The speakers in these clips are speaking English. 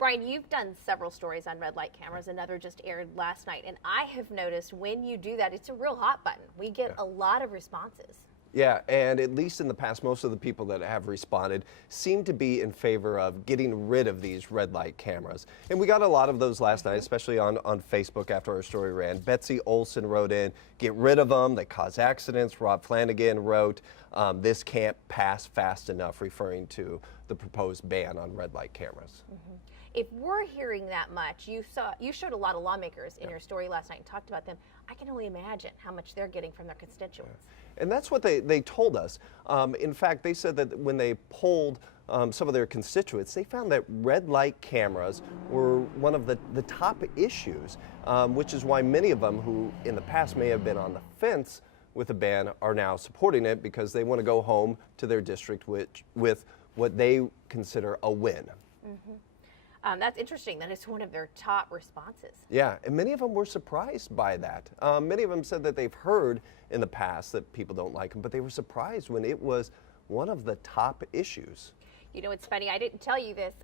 Brian, you've done several stories on red light cameras. Another just aired last night. And I have noticed when you do that, it's a real hot button. We get a lot of responses. Yeah, and at least in the past, most of the people that have responded seem to be in favor of getting rid of these red light cameras. And we got a lot of those last night, especially on Facebook after our story ran. Betsy Olson wrote in, get rid of them, they cause accidents. Rob Flanagan wrote, this can't pass fast enough, referring to the proposed ban on red light cameras. If we're hearing that much, you showed a lot of lawmakers in your story last night and talked about them. I can only imagine how much they're getting from their constituents. And that's what they told us. In fact, they said that when they polled some of their constituents, they found that red light cameras were one of the top issues, which is why many of them who in the past may have been on the fence with a ban are now supporting it because they want to go home to their district with what they consider a win. That's interesting that it's one of their top responses. Yeah, and many of them were surprised by that. Many of them said that they've heard in the past that people don't like them, but they were surprised when it was one of the top issues. You know, it's funny, I didn't tell you this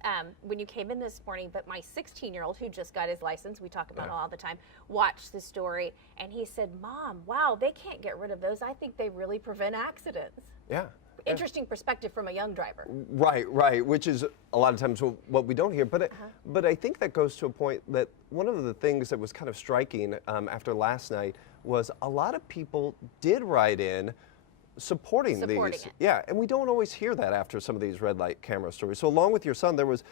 when you came in this morning, but my 16-year-old who just got his license, we talk about it all the time, watched the story, and he said, Mom, wow, they can't get rid of those. I think they really prevent accidents. Yeah. Interesting perspective from a young driver. Right, which is a lot of times what we don't hear. But but I think that goes to a point that one of the things that was kind of striking after last night was a lot of people did write in supporting these. It. Yeah, and we don't always hear that after some of these red light camera stories. So along with your son, there was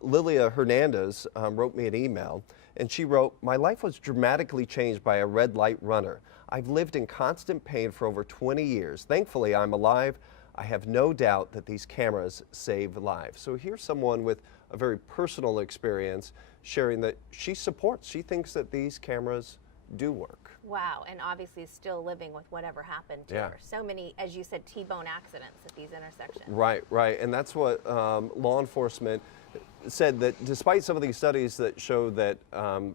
Lilia Hernandez wrote me an email, and she wrote, my life was dramatically changed by a red light runner. I've lived in constant pain for over 20 years. Thankfully, I'm alive. I have no doubt that these cameras save lives. So here's someone with a very personal experience sharing that she supports. She thinks that these cameras do work. Wow, and obviously still living with whatever happened to her. So many, as you said, T-bone accidents at these intersections. Right, and that's what law enforcement said, that despite some of these studies that show that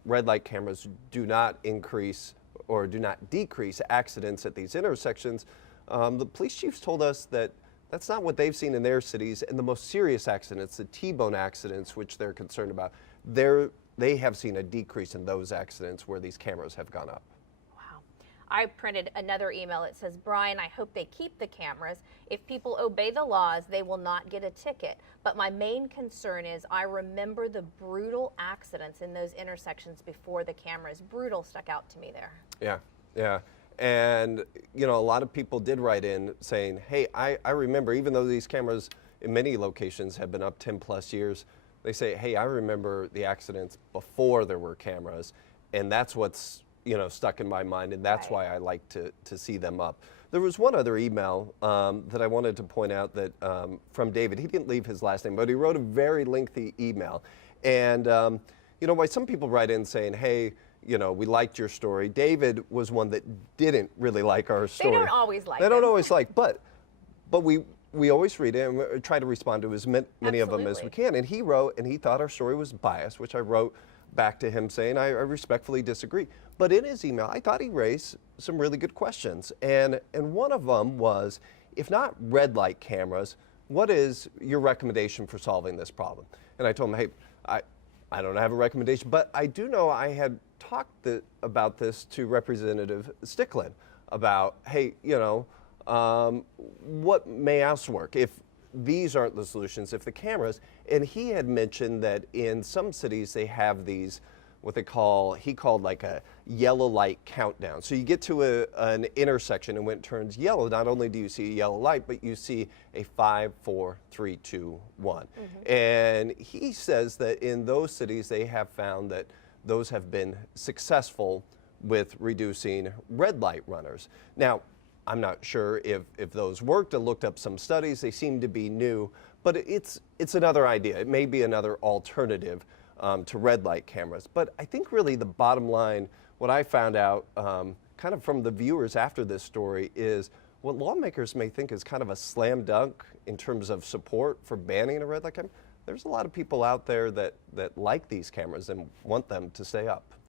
red light cameras do not increase or do not decrease accidents at these intersections, the police chiefs told us that that's not what they've seen in their cities, and the most serious accidents, the T-bone accidents, which they're concerned about, they have seen a decrease in those accidents where these cameras have gone up. Wow. I printed another email. It says, Brian, I hope they keep the cameras. If people obey the laws, they will not get a ticket. But my main concern is I remember the brutal accidents in those intersections before the cameras. Brutal stuck out to me there. Yeah. And, you know, a lot of people did write in saying, hey, I remember, even though these cameras in many locations have been up 10 plus years, they say, hey, I remember the accidents before there were cameras, and that's what's, you know, stuck in my mind, and that's why I like to see them up. There was one other email that I wanted to point out that from David. He didn't leave his last name, but he wrote a very lengthy email. And, you know, why some people write in saying, hey, you know, we liked your story. David was one that didn't really like our story. They don't always like They don't always like, but we always read it and we try to respond to as many of them as we can. And he wrote, and he thought our story was biased, which I wrote back to him saying, I respectfully disagree. But in his email, I thought he raised some really good questions. And one of them was, if not red light cameras, what is your recommendation for solving this problem? And I told him, hey, I don't have a recommendation, but I do know I had talked about this to Representative Sticklin about, hey, you know, what may else work if these aren't the solutions, if the cameras, and he had mentioned that in some cities they have these, what he called like a yellow light countdown. So you get to an intersection and when it turns yellow, not only do you see a yellow light, but you see a 5, 4, 3, 2, 1. And he says that in those cities they have found that those have been successful with reducing red light runners. Now, I'm not sure if those worked. I looked up some studies. They seem to be new, but it's another idea. It may be another alternative to red light cameras. But I think really the bottom line, what I found out kind of from the viewers after this story is what lawmakers may think is kind of a slam dunk in terms of support for banning a red light camera. There's a lot of people out there that like these cameras and want them to stay up.